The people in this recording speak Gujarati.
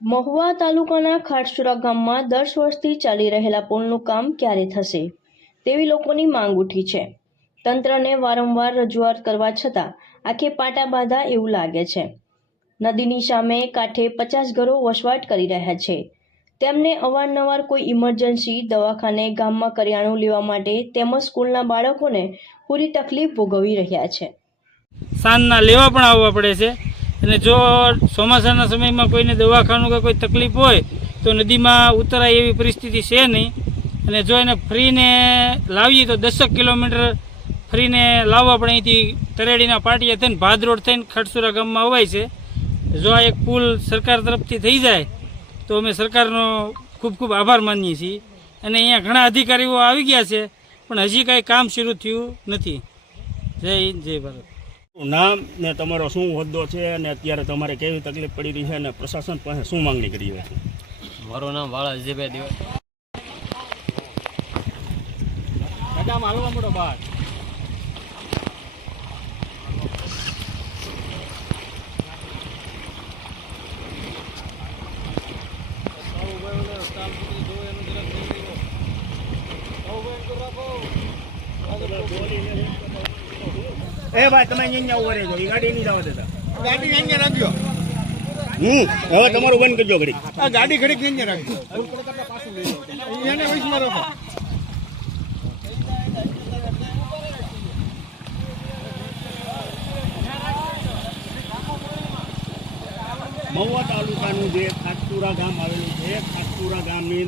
મહુવા તાલુકાના ખાટસુરા ગામમાં દસ વર્ષથી ચાલી રહેલા પુલનું કામ ક્યારે થશે તેવી લોકોની માંગ ઉઠી છે. તંત્રને વારંવાર રજૂઆત કરવા છતાં આખે પાટા બાંધા એવું લાગે છે. નદીની સામે કાંઠે પચાસ ઘરો વસવાટ કરી રહ્યા છે. તેમને અવારનવાર કોઈ ઇમરજન્સી, દવાખાને, ગામમાં કરિયાણું લેવા માટે તેમજ સ્કૂલના બાળકોને પૂરી તકલીફ ભોગવી રહ્યા છે. સાંજના લેવા પણ આવવા પડે છે. અને જો ચોમાસાના સમયમાં કોઈને દવાખાનું કે કોઈ તકલીફ હોય, તો નદીમાં ઉતરાય એવી પરિસ્થિતિ છે નહીં. અને જો એને ફ્રીને લાવીએ તો દસક કિલોમીટર ફ્રીને લાવવા પણ અહીંથી તરેડીના પાટિયા થઈને ભાદ રોડ થઈને ખડસુરા ગામમાં અવાય છે. જો આ એક પુલ સરકાર તરફથી થઈ જાય, તો અમે સરકારનો ખૂબ ખૂબ આભાર માનીએ છીએ. અને અહીંયા ઘણા અધિકારીઓ આવી ગયા છે, પણ હજી કાંઈ કામ શરૂ થયું નથી. જય હિન્દ, જય ભારત. નામ ને તમારો શું હોદ્દો છે અને અત્યારે તમારે કેવી તકલીફ પડી રહી છે અને પ્રશાસન પાસે શું માંગણી કરી રહ્યા છે? મારું નામ વાળા અજયભાઈ દિવાળી દાદા હાલવા મળો બહાર એ ભાઈ તમે અહીંયા ઊભા રહેજો. એ ગાડી નહીં જવા દેતા. ગાડી અહીંયા રાખજો. હમ હવે તમારું બંધ કરજો ઘડી આ ગાડી ઘડીક અહીંયા રાખજો. એને વૈશમાં રાખો. મહુવા તાલુકાનું જે ખાતપુરા ગામ આવેલું છે ખાતપુરા ગામની